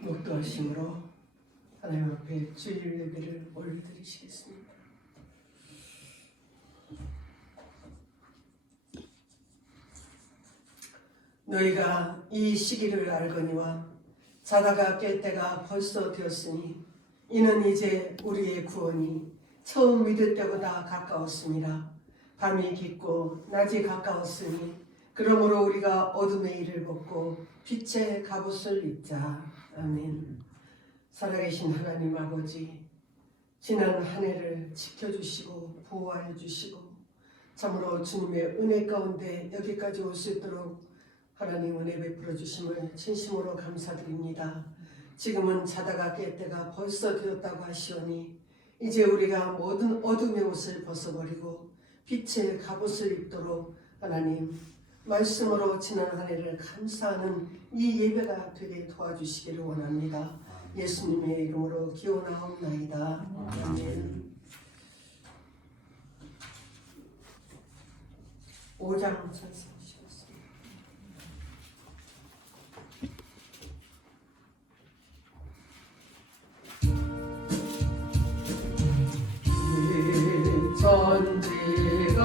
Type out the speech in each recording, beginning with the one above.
목도하심으로 하나님 앞에 주일 예배를 올려드리시겠습니다. 너희가 이 시기를 알거니와 자다가 깰 때가 벌써 되었으니 이는 이제 우리의 구원이 처음 믿을 때보다 가까웠습니다. 밤이 깊고 낮이 가까웠으니 그러므로 우리가 어둠의 일을 벗고 빛의 갑옷을 입자. 아멘. 살아계신 하나님 아버지, 지난 한 해를 지켜주시고 보호하여 주시고 참으로 주님의 은혜 가운데 여기까지 올 수 있도록 하나님 은혜 베풀어 주심을 진심으로 감사드립니다. 지금은 자다가 깰 때가 벌써 되었다고 하시오니 이제 우리가 모든 어둠의 옷을 벗어버리고 빛의 갑옷을 입도록 하나님 말씀으로 지난 한 해를 감사하는 이 예배가 되게 도와주시기를 원합니다. 예수님의 이름으로 기원하옵나이다. 아멘. 5장 찬송하시겠습니다. 전지가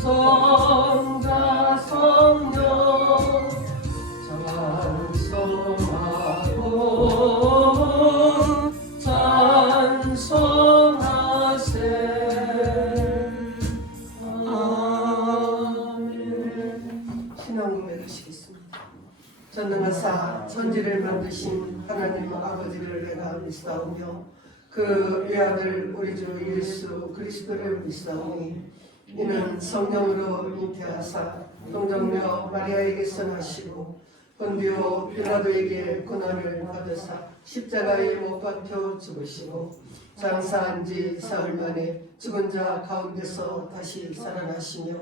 성자 성령 찬송하고 찬송하세. 아멘. 신앙 고백하시겠습니다. 전능하사 천지를 만드신 하나님 아버지를 내가 믿사오며 그 외아들 우리 주 예수 그리스도를 믿사오니 이는 성령으로 잉태하사 동정녀 마리아에게서 나시고 본디오 빌라도에게 고난을 받으사 십자가에 못 박혀 죽으시고 장사한 지 사흘 만에 죽은 자 가운데서 다시 살아나시며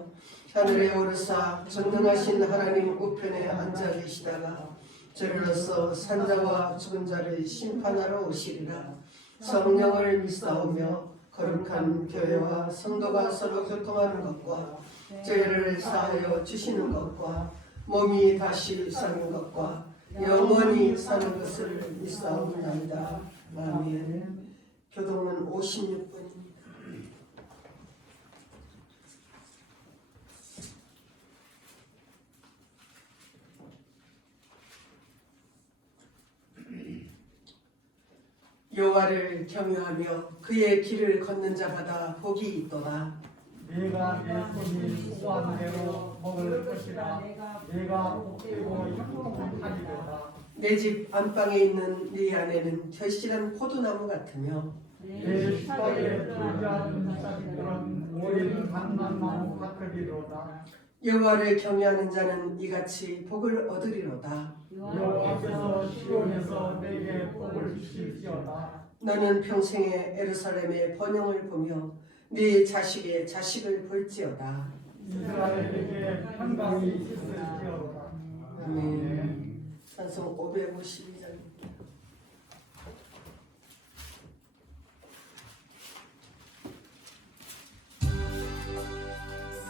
하늘에 오르사 전능하신 하나님 우편에 앉아 계시다가 저리로서 산자와 죽은 자를 심판하러 오시리라. 성령을 믿사오며 거룩한 교회와 성도가 서로 교통하는 것과 죄를 사하여 주시는 것과 몸이 다시 사는 것과 영원히 사는 것을 믿사옵나이다. 아멘. 교동은 56번입니다. 여호와를 경외하며 그의 길을 걷는 자마다 복이 있도다. 내가 내 손이 수고한 대로 먹을 것이라. 내가 복되고 형통하리로다. 내 집 안방에 있는 네 아내는 결실한 포도나무 같으며 내 식탁에 들지 않은 자식들은 오랜 감람나무 같으리로다. 여호와를 경외하는 자는 이같이 복을 얻으리로다. 여호와께서 시온에서 내게 복을 주실지어다. 너는 평생에 예루살렘의 번영을 보며 네 자식의 자식을 볼지어다. 이스라엘에게 평강이 있을지어다. 아멘. 찬송 552장입니다.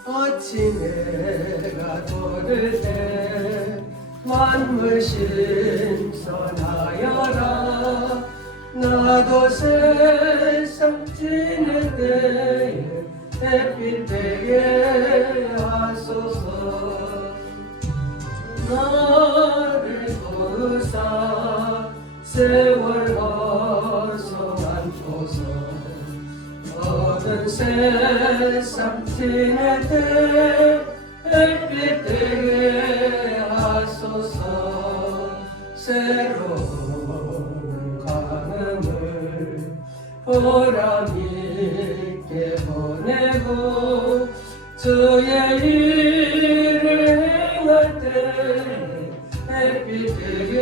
어찌 내가 돌을 때 만물 신선하여라. 나도 세상 지낼 때에 햇빛 되게 하소서. 나를 도우사 세월 허송한소서. 모든 세상 지낼 때 햇빛 되게 하소서. 새로운 가능을 보람있게 보내고 주의 일을 행할 때 햇빛 되게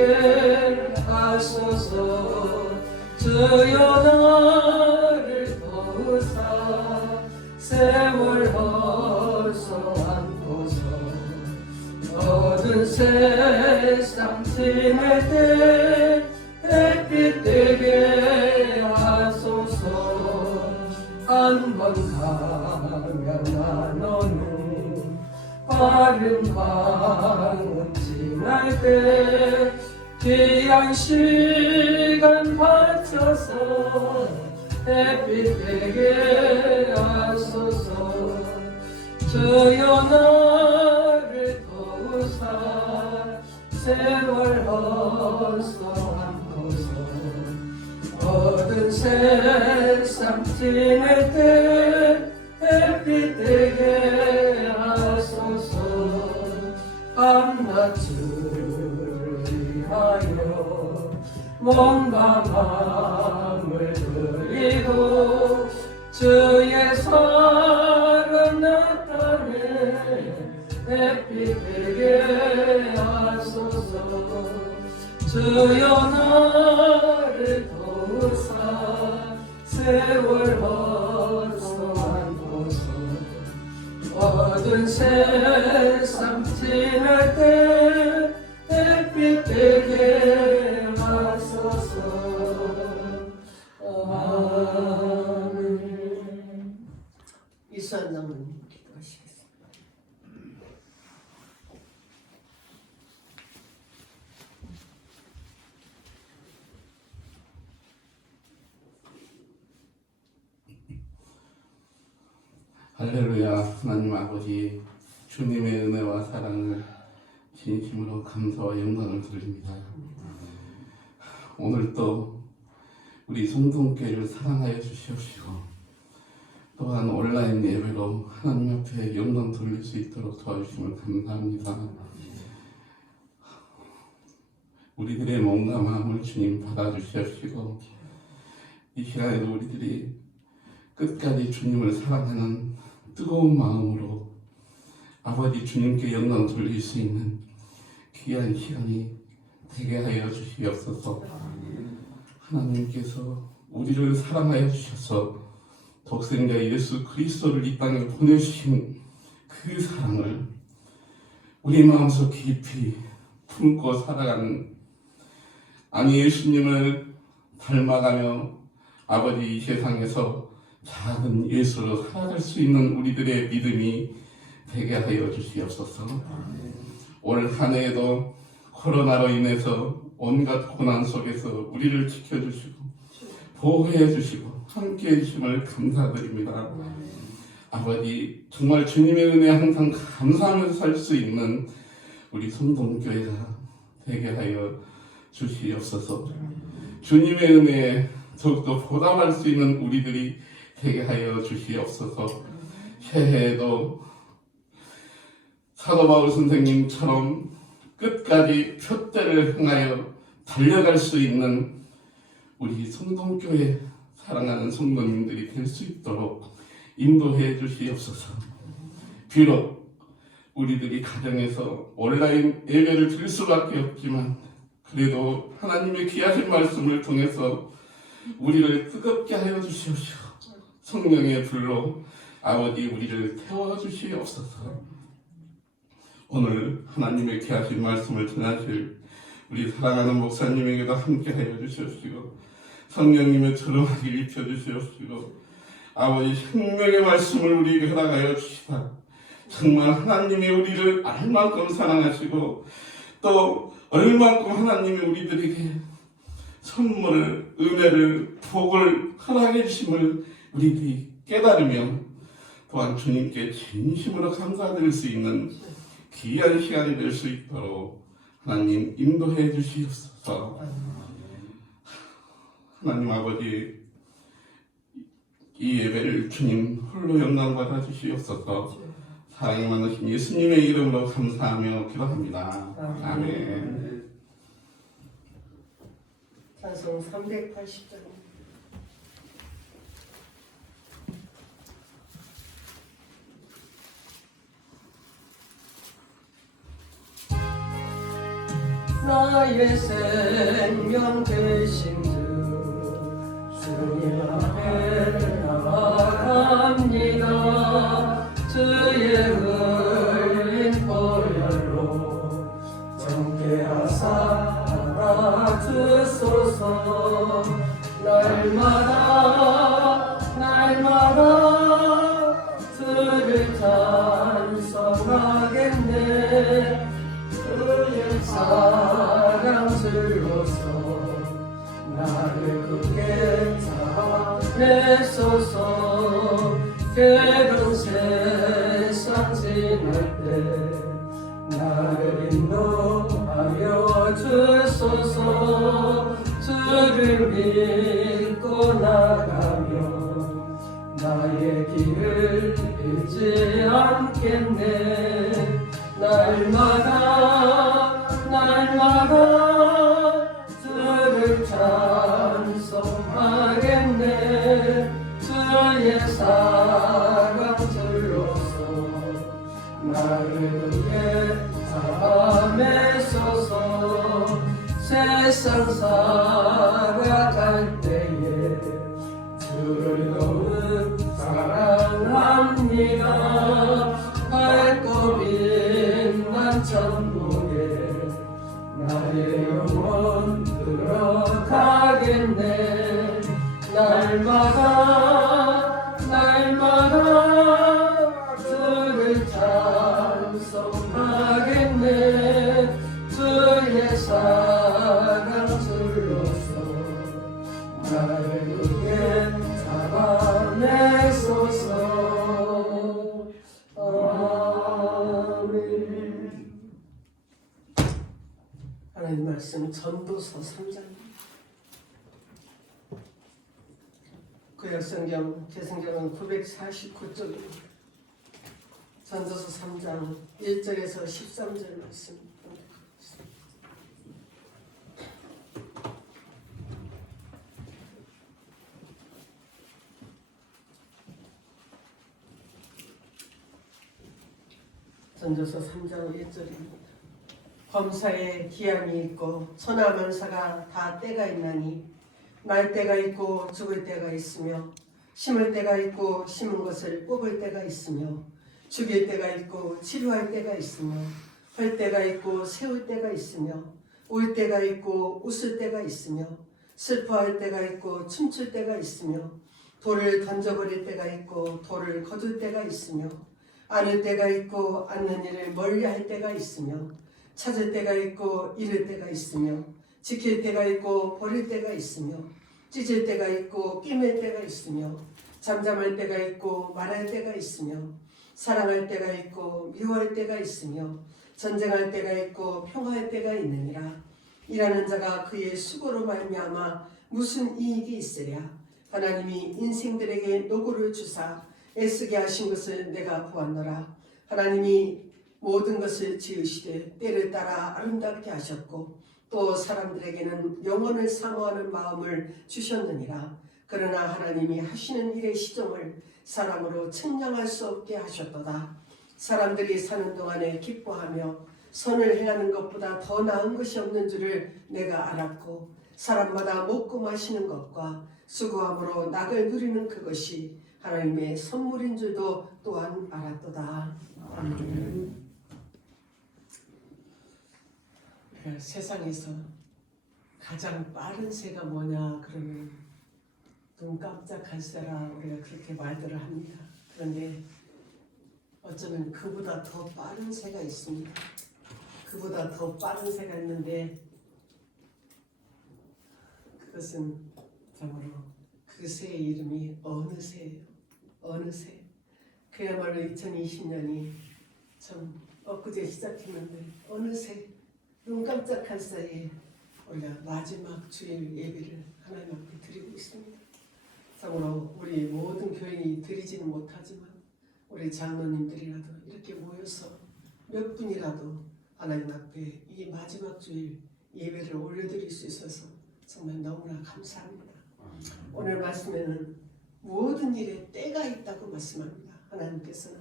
하소서. 주여 나를 도우사 세상 지낼 때 햇빛 되게 하소서. 한 번 가면 너는 빠른 방은 지날 때 귀한 시간 바쳐서 햇빛 되게 하소서. 주여 나를 도우사 세월 헛소함고서 모든 세상 지낼 때 햇빛 되게 하소서. 밤낮을 위하여 몸과 마음을 드리고 주의 사랑 나타내 햇빛 되게 하소서. 주여 나를 도우사 세월 헛소함고서 모든 세상 지낼 때 햇빛 되게 하소서. 아멘. 이수한 장로님 기도하시겠습니다. 할렐루야. 하나님 아버지, 주님의 은혜와 사랑을 진심으로 감사와 영광을 드립니다. 오늘도 우리 성동교회를 사랑하여 주시옵시고 또한 온라인 예배로 하나님 앞에 영광 돌릴 수 있도록 도와주심을 감사합니다. 우리들의 몸과 마음을 주님 받아주시옵시고 이 시간에도 우리들이 끝까지 주님을 사랑하는 뜨거운 마음으로 아버지 주님께 영광 돌릴 수 있는 귀한 시간이 되게 하여 주시옵소서. 하나님께서 우리를 사랑하여 주셔서 독생자 예수 그리스도를 이 땅에 보내주신 그 사랑을 우리 마음속 깊이 품고 살아가는 아니 예수님을 닮아가며 아버지 이 세상에서 작은 예수로 살아갈 수 있는 우리들의 믿음이 되게 하여 주시옵소서. 올 한 해에도 코로나로 인해서 온갖 고난 속에서 우리를 지켜주시고 보호해 주시고 함께 해주심을 감사드립니다. 아버지 정말 주님의 은혜 항상 감사하면서 살 수 있는 우리 성동교회가 되게 하여 주시옵소서. 주님의 은혜에 더욱더 보답할 수 있는 우리들이 되게 하여 주시옵소서. 새해에도 사도 바울 선생님처럼 끝까지 표대를 향하여 달려갈 수 있는 우리 성동교회 사랑하는 성도님들이 될 수 있도록 인도해 주시옵소서. 비록 우리들이 가정에서 온라인 예배를 드릴 수밖에 없지만 그래도 하나님의 귀하신 말씀을 통해서 우리를 뜨겁게 하여 주시옵시고 성령의 불로 아버지 우리를 태워주시옵소서. 오늘 하나님의 귀하신 말씀을 전하실 우리 사랑하는 목사님에게도 함께 하여 주시옵시고 성령님의 조롱하기 입혀주시옵시고 아버지 생명의 말씀을 우리에게 허락하여 주시다. 정말 하나님이 우리를 알만큼 사랑하시고 또 얼만큼 하나님이 우리들에게 선물을 은혜를 복을 허락해 주심을 우리들이 깨달으며 또한 주님께 진심으로 감사드릴 수 있는 귀한 시간이 될 수 있도록 하나님 인도해 주시옵소서. 하나님 아버지 이 예배를 주님 홀로 영광 받아 주시옵소서. 사랑이 많으신 예수님의 이름으로 감사하며 기도합니다. 아멘. 찬송 380장. 나의 생명 되신 주 주님 앞에 나아갑니다. 주의 흘린 보혈로 날마다 주를 찬송하겠네. 주의 사랑 줄로서 나를 굳게 잡아내소서. 괴로운 세상 지날 때 나를 인도하여 주소서. 주를 믿고 나가며 나의 길을 잃지 않겠네. 날마다 주를 찬송하겠네. 주의 사랑 줄로서 나를 위해 잡아내소서. 세상 살아갈 때에 주를 너무 사랑합니다. 밝고 빛난 천국에 나의 영혼 들어가겠네. 날마다 주를 찬송하겠네. 주의 사랑 줄로서 나를 굳게 잡아내소서. 아멘. 하나님 말씀 전도서 3장 구약성경 개성경은 949쪽입니다. 전도서 3장 1절에서 13절 말씀. 전도서 3장 1절입니다. 범사에 기한이 있고 천하만사가 다 때가 있나니 날 때가 있고 죽을 때가 있으며 심을 때가 있고 심은 것을 뽑을 때가 있으며 죽일 때가 있고 치료할 때가 있으며 할 때가 있고 세울 때가 있으며 울 때가 있고 웃을 때가 있으며 슬퍼할 때가 있고 춤출 때가 있으며 돌을 던져버릴 때가 있고 돌을 거둘 때가 있으며 안을 때가 있고 않는 일을 멀리할 때가 있으며 찾을 때가 있고 잃을 때가 있으며 지킬 때가 있고 버릴 때가 있으며 찢을 때가 있고 끼맬 때가 있으며 잠잠할 때가 있고 말할 때가 있으며 사랑할 때가 있고 미워할 때가 있으며 전쟁할 때가 있고 평화할 때가 있느니라. 일하는 자가 그의 수고로 말미암아 무슨 이익이 있으랴. 하나님이 인생들에게 노고를 주사 애쓰게 하신 것을 내가 보았노라. 하나님이 모든 것을 지으시되 때를 따라 아름답게 하셨고 또 사람들에게는 영원을 사모하는 마음을 주셨느니라. 그러나 하나님이 하시는 일의 시종을 사람으로 측량할 수 없게 하셨도다. 사람들이 사는 동안에 기뻐하며 선을 행하는 것보다 더 나은 것이 없는 줄을 내가 알았고 사람마다 먹고 마시는 것과 수고함으로 낙을 누리는 그것이 하나님의 선물인 줄도 또한 알았도다. 아멘. 세상에서 가장 빠른 새가 뭐냐 그러면 눈 깜짝할 새라 우리가 그렇게 말들을 합니다. 그런데 어쩌면 그보다 더 빠른 새가 있습니다. 그보다 더 빠른 새가 있는데 그것은 참으로 그 새의 이름이 어느 새예요. 어느 새. 그야말로 2020년이 참 엊그제 시작했는데 어느새 눈 깜짝할 사이에 우리가 마지막 주일 예배를 하나님 앞에 드리고 있습니다. 참으로 우리 모든 교인이 드리지는 못하지만 우리 장로님들이라도 이렇게 모여서 몇 분이라도 하나님 앞에 이 마지막 주일 예배를 올려드릴 수 있어서 정말 너무나 감사합니다. 오늘 말씀에는 모든 일에 때가 있다고 말씀합니다. 하나님께서는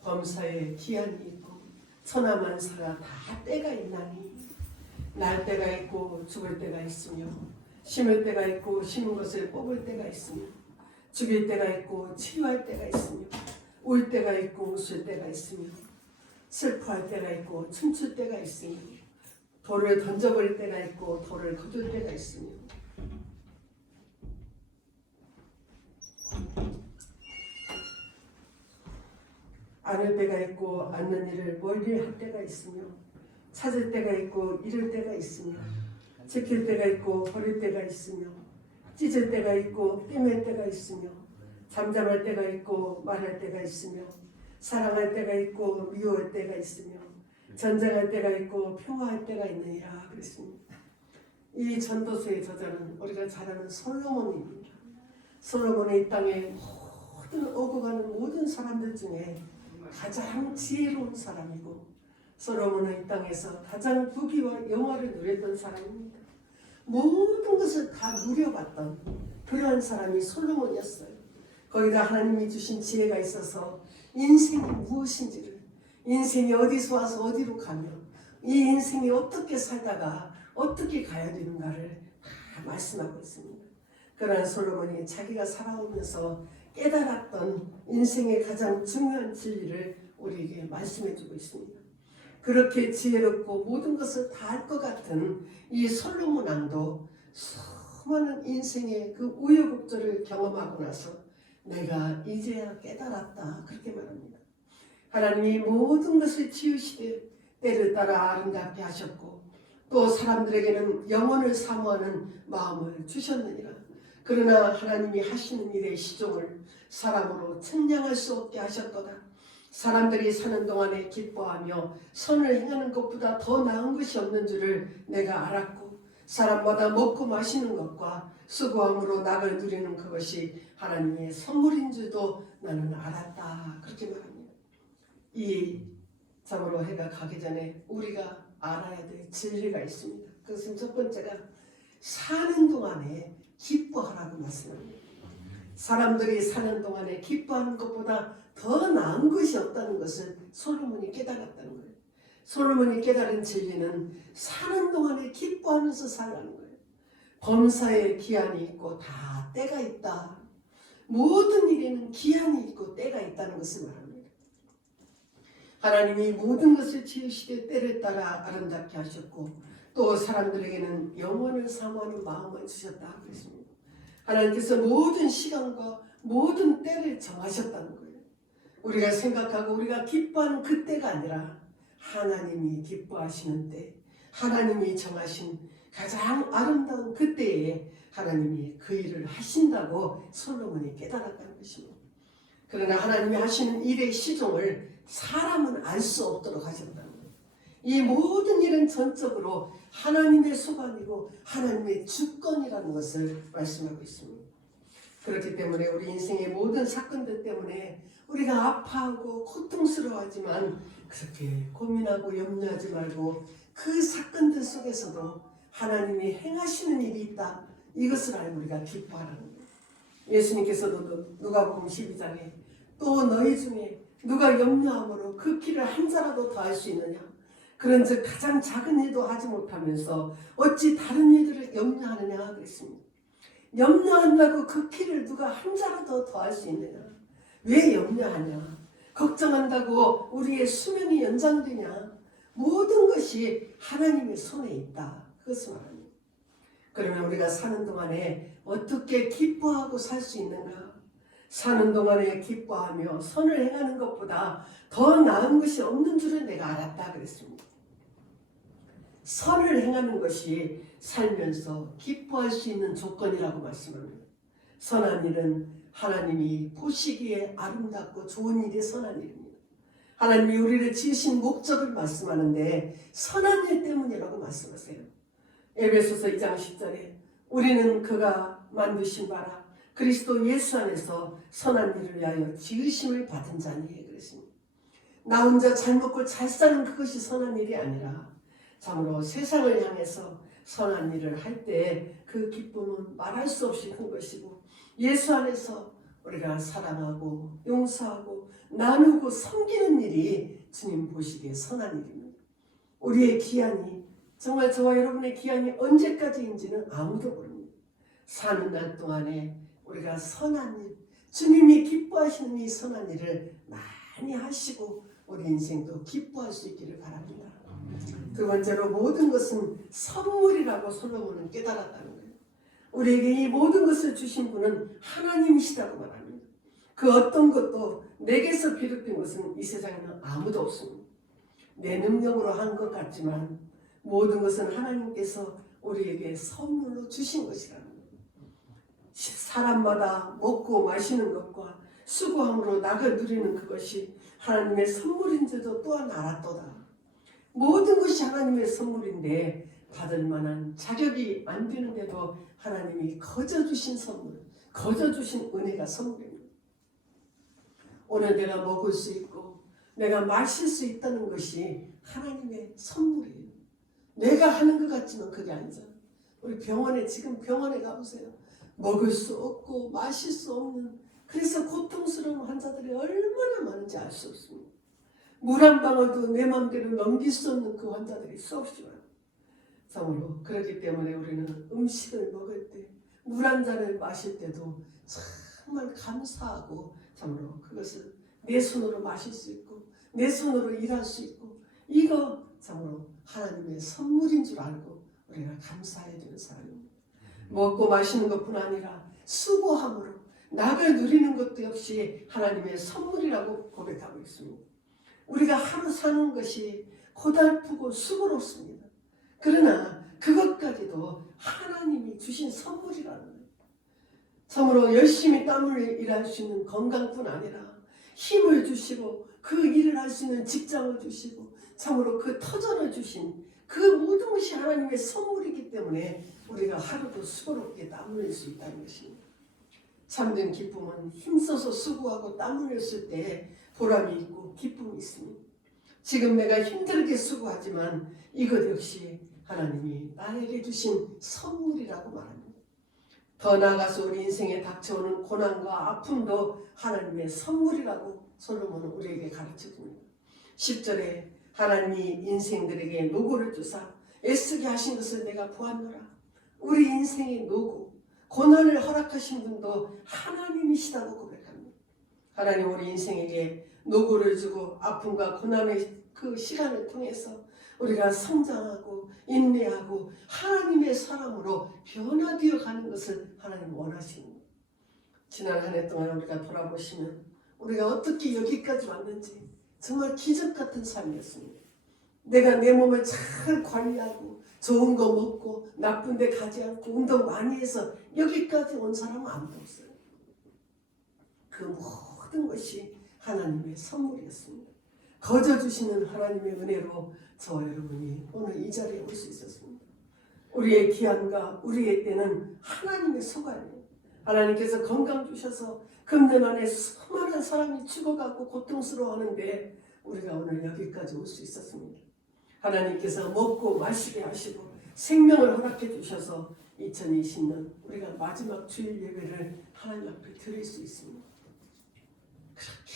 범사에 기한이 있고 천하만사가 다 때가 있나니 날 때가 있고 죽을 때가 있으며 심을 때가 있고 심은 것을 뽑을 때가 있으며 죽일 때가 있고 치료할 때가 있으며 울 때가 있고 웃을 때가 있으며 슬퍼할 때가 있고 춤출 때가 있으며 돌을 던져버릴 때가 있고 돌을 거둘 때가 있으며 안을 때가 있고 않는 일을 멀리 할 때가 있으며 찾을 때가 있고 잃을 때가 있으며 지킬 때가 있고 버릴 때가 있으며 찢을 때가 있고 꿰맬 때가 있으며 잠잠할 때가 있고 말할 때가 있으며 사랑할 때가 있고 미워할 때가 있으며 전쟁할 때가 있고 평화할 때가 있느니라 그랬습니다. 이 전도서의 저자는 우리가 잘 아는 솔로몬입니다. 솔로몬이 이 땅에 모든 오고 가는 모든 사람들 중에 가장 지혜로운 사람이고 솔로몬은 이 땅에서 가장 부귀와 영화를 누렸던 사람입니다. 모든 것을 다 누려봤던 그러한 사람이 솔로몬이었어요. 거기다 하나님이 주신 지혜가 있어서 인생이 무엇인지를, 인생이 어디서 와서 어디로 가며 이 인생이 어떻게 살다가 어떻게 가야 되는가를 다 말씀하고 있습니다. 그러한 솔로몬이 자기가 살아오면서 깨달았던 인생의 가장 중요한 진리를 우리에게 말씀해주고 있습니다. 그렇게 지혜롭고 모든 것을 다 알 것 같은 이 솔로몬 왕도 수많은 인생의 그 우여곡절을 경험하고 나서 내가 이제야 깨달았다 그렇게 말합니다. 하나님이 모든 것을 지으시되 때를 따라 아름답게 하셨고 또 사람들에게는 영혼을 사모하는 마음을 주셨느니라. 그러나 하나님이 하시는 일의 시종을 사람으로 측량할 수 없게 하셨도다. 사람들이 사는 동안에 기뻐하며 선을 행하는 것보다 더 나은 것이 없는 줄을 내가 알았고 사람마다 먹고 마시는 것과 수고함으로 낙을 누리는 그것이 하나님의 선물인 줄도 나는 알았다 그렇게 말합니다. 이 참으로 해가 가기 전에 우리가 알아야 될 진리가 있습니다. 그것은 첫 번째가 사는 동안에 기뻐하라고 말씀합니다. 사람들이 사는 동안에 기뻐하는 것보다 더 나은 것이 없다는 것을 솔로몬이 깨달았다는 거예요. 솔로몬이 깨달은 진리는 사는 동안에 기뻐하면서 살라는 거예요. 범사에 기한이 있고 다 때가 있다. 모든 일에는 기한이 있고 때가 있다는 것을 말합니다. 하나님이 모든 것을 지으시되 때를 따라 아름답게 하셨고 또 사람들에게는 영원을 사모하는 마음을 주셨다 그랬습니다. 하나님께서 모든 시간과 모든 때를 정하셨다는 거예요. 우리가 생각하고 우리가 기뻐하는 그 때가 아니라 하나님이 기뻐하시는 때, 하나님이 정하신 가장 아름다운 그 때에 하나님이 그 일을 하신다고 솔로몬이 깨달았다는 것입니다. 그러나 하나님이 하시는 일의 시종을 사람은 알 수 없도록 하셨다는 거예요. 이 모든 일은 전적으로 하나님의 소관이고 하나님의 주권이라는 것을 말씀하고 있습니다. 그렇기 때문에 우리 인생의 모든 사건들 때문에 우리가 아파하고 고통스러워하지만 그렇게 고민하고 염려하지 말고 그 사건들 속에서도 하나님이 행하시는 일이 있다. 이것을 알고 우리가 기뻐하라는 거예요. 예수님께서도 누가복음 12장에 또 너희 중에 누가 염려함으로 그 길을 한 자라도 더 할 수 있느냐. 그런즉 가장 작은 일도 하지 못하면서 어찌 다른 일들을 염려하느냐 그랬습니다. 염려한다고 그 길을 누가 한 자라도 더 할 수 있느냐. 왜 염려하냐. 걱정한다고 우리의 수명이 연장되냐. 모든 것이 하나님의 손에 있다. 그것을 말합니다. 그러면 우리가 사는 동안에 어떻게 기뻐하고 살 수 있는가. 사는 동안에 기뻐하며 선을 행하는 것보다 더 나은 것이 없는 줄을 내가 알았다 그랬습니다. 선을 행하는 것이 살면서 기뻐할 수 있는 조건이라고 말씀합니다. 선한 일은 하나님이 보시기에 아름답고 좋은 일이 선한 일입니다. 하나님이 우리를 지으신 목적을 말씀하는데 선한 일 때문이라고 말씀하세요. 에베소서 2장 10절에 우리는 그가 만드신 바라 그리스도 예수 안에서 선한 일을 위하여 지으심을 받은 자니 그랬습니다. 나 혼자 잘 먹고 잘 사는 그것이 선한 일이 아니라 참으로 세상을 향해서 선한 일을 할 때 그 기쁨은 말할 수 없이 큰 것이고 예수 안에서 우리가 사랑하고 용서하고 나누고 섬기는 일이 주님 보시기에 선한 일입니다. 우리의 기한이 정말 저와 여러분의 기한이 언제까지인지는 아무도 모릅니다. 사는 날 동안에 우리가 선한 일, 주님이 기뻐하시는 이 선한 일을 많이 하시고 우리 인생도 기뻐할 수 있기를 바랍니다. 두 번째로 모든 것은 선물이라고 솔로몬은 깨달았다는 거예요. 우리에게 이 모든 것을 주신 분은 하나님이시다고 말합니다. 그 어떤 것도 내게서 비롯된 것은 이 세상에는 아무도 없습니다. 내 능력으로 한 것 같지만 모든 것은 하나님께서 우리에게 선물로 주신 것이라는 거예요. 사람마다 먹고 마시는 것과 수고함으로 낙을 누리는 그것이 하나님의 선물인지도 또한 알았도다. 모든 것이 하나님의 선물인데 받을 만한 자격이 안 되는데도 하나님이 거저 주신 선물, 거저 주신 은혜가 선물입니다. 오늘 내가 먹을 수 있고 내가 마실 수 있다는 것이 하나님의 선물이에요. 내가 하는 것 같지만 그게 아니잖아. 우리 지금 병원에 가보세요. 먹을 수 없고 마실 수 없는, 그래서 고통스러운 환자들이 얼마나 많은지 알 수 없습니다. 물 한 방울도 내 마음대로 넘길 수 없는 그 환자들이 수없이 많아요. 참으로 그렇기 때문에 우리는 음식을 먹을 때, 물 한 잔을 마실 때도 정말 감사하고 참으로 그것을 내 손으로 마실 수 있고 내 손으로 일할 수 있고 이거 참으로 하나님의 선물인 줄 알고 우리가 감사해야 되는 사람입니다. 먹고 마시는 것뿐 아니라 수고함으로 낙을 누리는 것도 역시 하나님의 선물이라고 고백하고 있습니다. 우리가 하루 사는 것이 고달프고 수고롭습니다. 그러나 그것까지도 하나님이 주신 선물이라는 거예요. 참으로 열심히 땀을 일할 수 있는 건강뿐 아니라 힘을 주시고 그 일을 할 수 있는 직장을 주시고 참으로 그 터전을 주신 그 모든 것이 하나님의 선물이기 때문에 우리가 하루도 수고롭게 땀 흘릴 수 있다는 것입니다. 참된 기쁨은 힘써서 수고하고 땀 흘렸을 때 보람이 있고 기쁨이 있습니다. 지금 내가 힘들게 수고하지만 이것 역시 하나님이 나에게 주신 선물이라고 말합니다. 더 나아가서 우리 인생에 닥쳐오는 고난과 아픔도 하나님의 선물이라고 솔로몬은 우리에게 가르쳐줍니다. 10절에 하나님이 인생들에게 노고를 주사 애쓰게 하신 것을 내가 보았노라. 우리 인생의 노고, 고난을 허락하신 분도 하나님이시다고 고백합니다. 하나님 우리 인생에게 노고를 주고 아픔과 고난의 그 시간을 통해서 우리가 성장하고 인내하고 하나님의 사람으로 변화되어 가는 것을 하나님 원하십니다. 지난 한 해 동안 우리가 돌아보시면 우리가 어떻게 여기까지 왔는지 정말 기적 같은 삶이었습니다. 내가 내 몸을 잘 관리하고 좋은 거 먹고 나쁜 데 가지 않고 운동 많이 해서 여기까지 온 사람은 아무도 없어요. 그 모든 것이 하나님의 선물이었습니다. 거저 주시는 하나님의 은혜로 저와 여러분이 오늘 이 자리에 올 수 있었습니다. 우리의 기한과 우리의 때는 하나님의 소관이에요. 하나님께서 건강 주셔서 금년 안에 수많은 사람이 죽어가고 고통스러워하는데 우리가 오늘 여기까지 올 수 있었습니다. 하나님께서 먹고 마시게 하시고 생명을 허락해 주셔서 2020년 우리가 마지막 주일 예배를 하나님 앞에 드릴 수 있습니다. 그렇게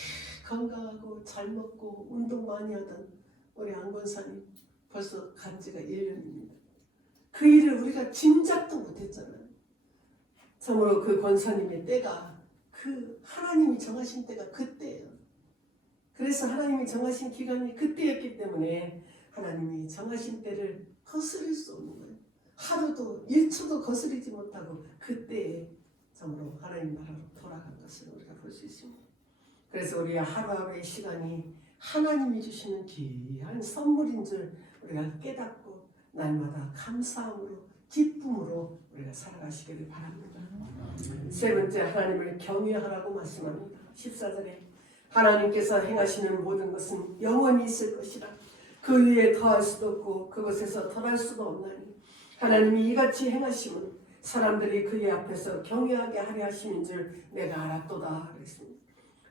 건강하고 잘 먹고 운동 많이 하던 우리 안 권사님 벌써 간 지가 1년입니다. 그 일을 우리가 짐작도 못했잖아요. 참으로 그 권사님의 때가 그 하나님이 정하신 때가 그때예요. 그래서 하나님이 정하신 기간이 그때였기 때문에 하나님이 정하신 때를 거스릴 수 없는 거예요. 하루도 1초도 거스리지 못하고 그때에 참으로 하나님 나라로 돌아간 것을 우리가 볼 수 있습니다. 그래서 우리의 하루하루의 시간이 하나님이 주시는 귀한 선물인 줄 우리가 깨닫고 날마다 감사함으로 기쁨으로 우리가 살아가시기를 바랍니다. 세 번째, 하나님을 경외하라고 말씀합니다. 14절에 하나님께서 행하시는 모든 것은 영원히 있을 것이라. 그 위에 더할 수도 없고 그것에서 덜할 수도 없나니 하나님이 이같이 행하심은 사람들이 그의 앞에서 경외하게 하려 하심인 줄 내가 알았도다 그랬습니다.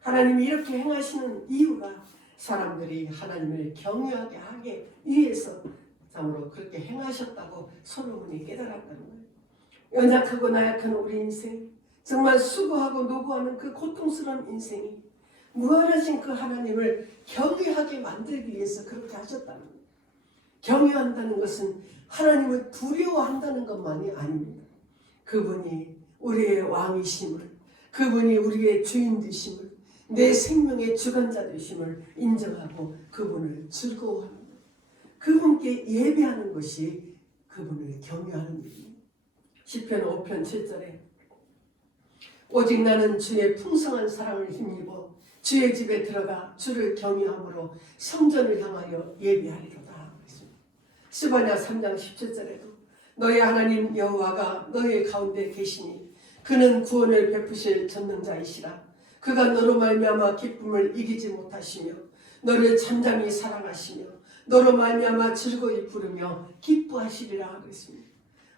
하나님이 이렇게 행하시는 이유가 사람들이 하나님을 경외하게 하기 위해서 참으로 그렇게 행하셨다고 솔로몬이 깨달았다는 거예요. 연약하고 나약한 우리 인생, 정말 수고하고 노고하는 그 고통스러운 인생이 무한하신 그 하나님을 경외하게 만들기 위해서 그렇게 하셨다는 거예요. 경외한다는 것은 하나님을 두려워한다는 것만이 아닙니다. 그분이 우리의 왕이심을, 그분이 우리의 주인 되심을, 내 생명의 주관자 되심을 인정하고 그분을 즐거워하는 거예요. 그분께 예배하는 것이 그분을 경외하는 일입니다. 시편 5편 7절에 오직 나는 주의 풍성한 사랑을 힘입어 주의 집에 들어가 주를 경외함으로 성전을 향하여 예비하리로다. 스바냐 3장 17절에도 너의 하나님 여호와가 너의 가운데 계시니 그는 구원을 베푸실 전능자이시라. 그가 너로 말미암아 기쁨을 이기지 못하시며 너를 잠잠히 사랑하시며 너로 말미암아 즐거이 부르며 기뻐하시리라 그랬습니다.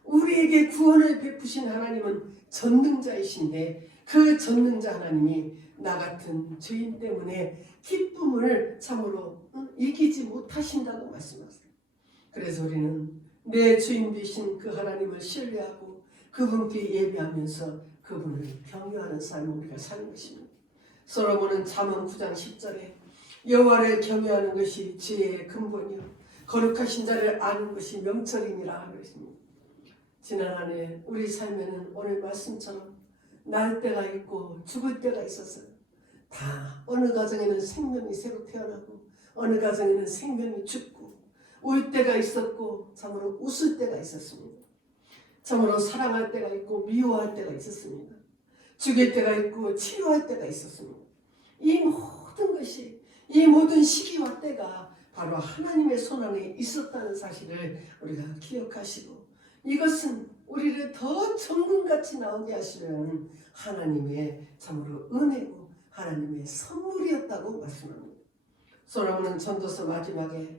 우리에게 구원을 베푸신 하나님은 전능자이신데 그 전능자 하나님이 나 같은 죄인 때문에 기쁨을 참으로 이기지 못하신다고 말씀하세요. 그래서 우리는 내 주인 되신 그 하나님을 신뢰하고 그분께 예배하면서 그분을 경외하는 삶을 우리가 사는 것입니다. 솔로몬은 잠언 9장 10절에 여호와를 경외하는 것이 지혜의 근본이요 거룩하신 자를 아는 것이 명철이니라 그랬습니다. 지난 한 해 우리 삶에는 오늘 말씀처럼 날 때가 있고 죽을 때가 있었어요. 다 어느 가정에는 생명이 새로 태어나고 어느 가정에는 생명이 죽고 울 때가 있었고 참으로 웃을 때가 있었습니다. 참으로 사랑할 때가 있고 미워할 때가 있었습니다. 죽일 때가 있고 치료할 때가 있었습니다. 이 모든 것이 이 모든 시기와 때가 바로 하나님의 손 안에 있었다는 사실을 우리가 기억하시고 이것은 우리를 더 정금같이 나오게 하시는 하나님의 참으로 은혜고 하나님의 선물이었다고 말씀합니다. 솔로몬은 전도서 마지막에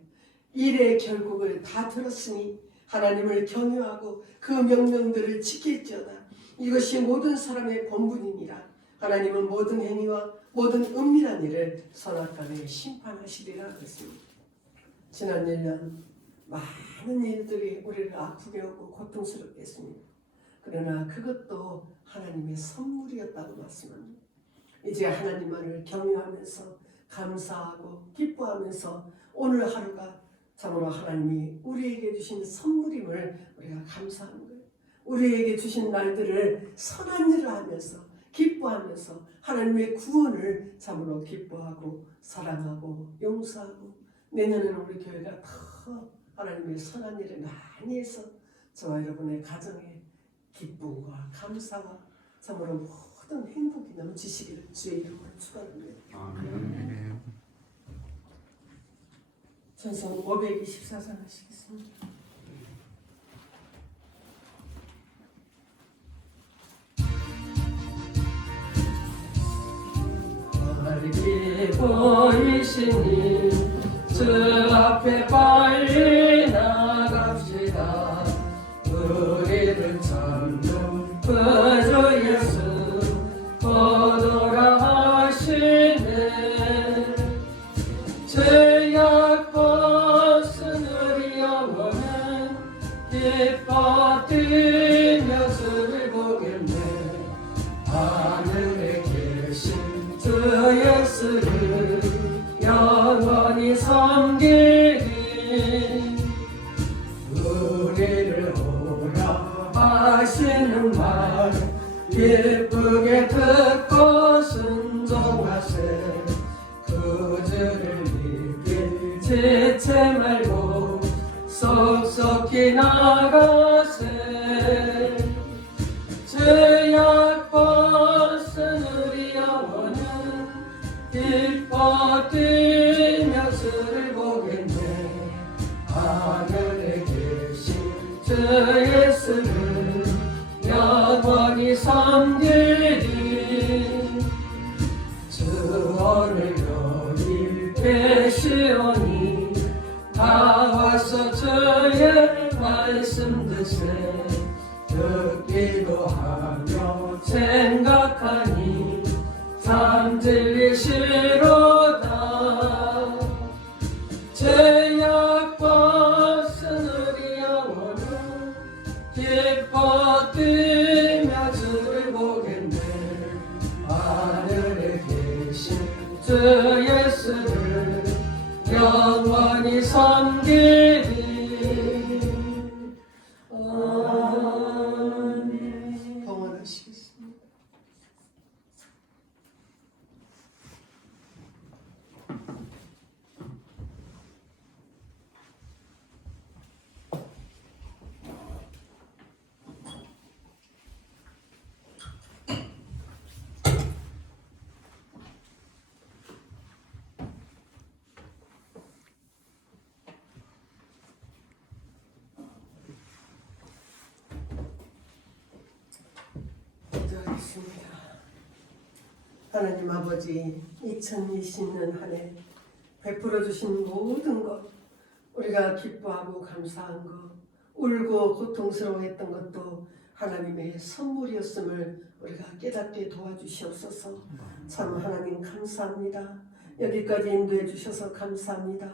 일의 결국을 다 들었으니 하나님을 경외하고 그 명령들을 지킬지어다. 이것이 모든 사람의 본분이니라. 하나님은 모든 행위와 모든 은밀한 일을 선악간에 심판하시리라 그랬습니다. 지난 1년 많은 일들이 우리를 아프게 하고 고통스럽게 했습니다. 그러나 그것도 하나님의 선물이었다고 말씀합니다. 이제 하나님만을 경외하면서 감사하고 기뻐하면서 오늘 하루가 참으로 하나님이 우리에게 주신 선물임을 우리가 감사하는 거예요. 우리에게 주신 날들을 선한 일을 하면서 기뻐하면서 하나님의 구원을 참으로 기뻐하고 사랑하고 용서하고 내년에는 우리 교회가 더 하나님의 선한 일을 많이 해서 저와 여러분의 가정에 기쁨과 감사와 참으로 모든 행복이 넘치시기를 주의 이름으로 축원합니다. 아멘. 찬송 524장 하시겠습니다. 빨리 보이시니 주 앞에 빨리 나갑시다. 우리를 찾는 구주 예수 오노라 하시네. 죄악 벗은 우리 영혼은 기뻐 뛰며 주를 보겠네. 하늘에 계신 주 예수를 영원히 섬기리. 우리를 오라 하시는 말 기쁘게 듣고 순종하세. 구주를 믿길 지체 말고 속속히 나가세. 죄악 벗은 우리 영혼은 기뻐 뛰며 주를 보겠네. 하늘에 계신 주 예수를 영원히 섬기리. 주 오늘 여기 계시오니 다 와서 주의 말씀 드세. 듣기도 하며 생각하니 참 진리시로다. 죄악 벗은 우리 영혼은 기뻐 뛰며 주를 보겠네. 하늘에 계신 주 예수를 영원히 섬기리. 아멘. 봉헌하시겠습니다. 기도하겠습니다. 하나님 아버지, 2020년 한 해 베풀어 주신 모든 것, 우리가 기뻐하고 감사한 것, 울고 고통스러워했던 것도 하나님의 선물이었음을 우리가 깨닫게 도와주시옵소서. 참 하나님 감사합니다. 여기까지 인도해 주셔서 감사합니다.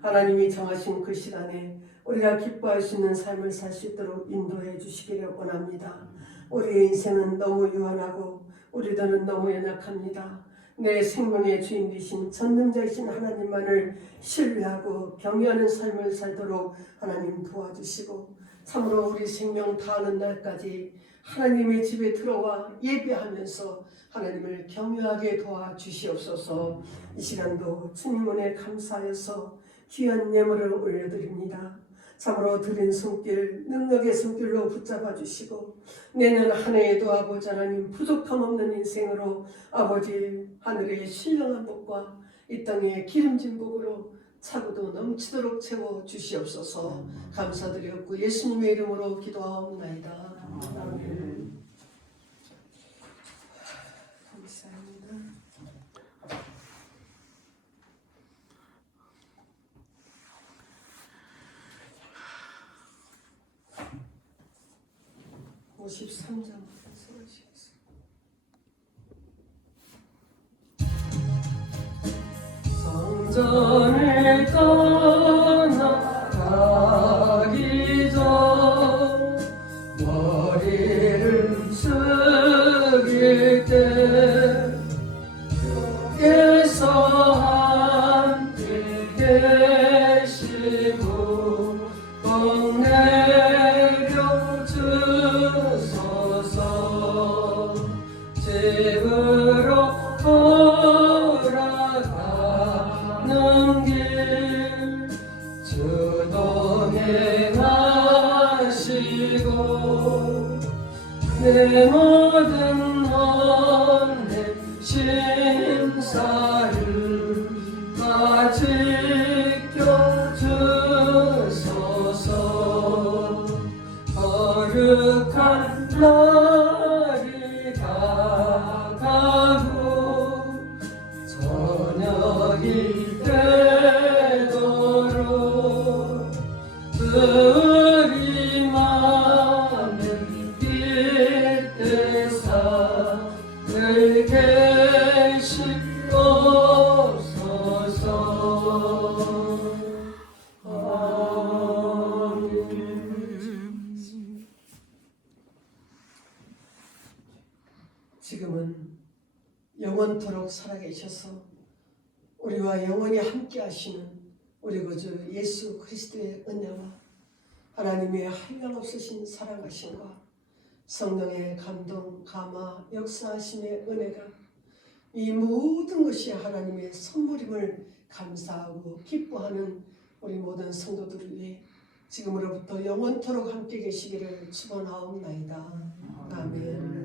하나님이 정하신 그 시간에 우리가 기뻐할 수 있는 삶을 살 수 있도록 인도해 주시기를 원합니다. 우리의 인생은 너무 유한하고 우리들은 너무 연약합니다. 내 생명의 주인 되신 전능자이신 하나님만을 신뢰하고 경외하는 삶을 살도록 하나님 도와주시고, 참으로 우리 생명 다하는 날까지 하나님의 집에 들어와 예배하면서 하나님을 경외하게 도와주시옵소서. 이 시간도 주님 은혜 감사해서 귀한 예물을 올려드립니다. 참으로 드린 손길, 능력의 손길로 붙잡아 주시고, 내년 한 해에도 아버지 하나님 부족함 없는 인생으로 아버지 하늘의 신령한 복과 이 땅의 기름진 복으로 차고도 넘치도록 채워 주시옵소서. 감사드렸고 예수님의 이름으로 기도하옵나이다. 아멘. 감사합니다. (53장) 성전을 떠나가기 전 머리를 숙일 때 주께서 함께 계시고 복 내려 주소서. 집으로 돌아가는 길 주도 행하시고 내 모든 원내 심사를 다 지켜주소서. 거룩한 날이 다가고 저녁이 되도록 우리 맘을 빛대사 늘 계시옵소서. 아멘. 지금은 영원토록 살아계셔서 우리와 영원히 함께 하시는 우리 구주 예수 그리스도의 은혜와 하나님의 한량없으신 사랑하심과 성령의 감동, 감화, 역사하심의 은혜가 이 모든 것이 하나님의 선물임을 감사하고 기뻐하는 우리 모든 성도들을 위해 지금으로부터 영원토록 함께 계시기를 축원하옵나이다. 아멘.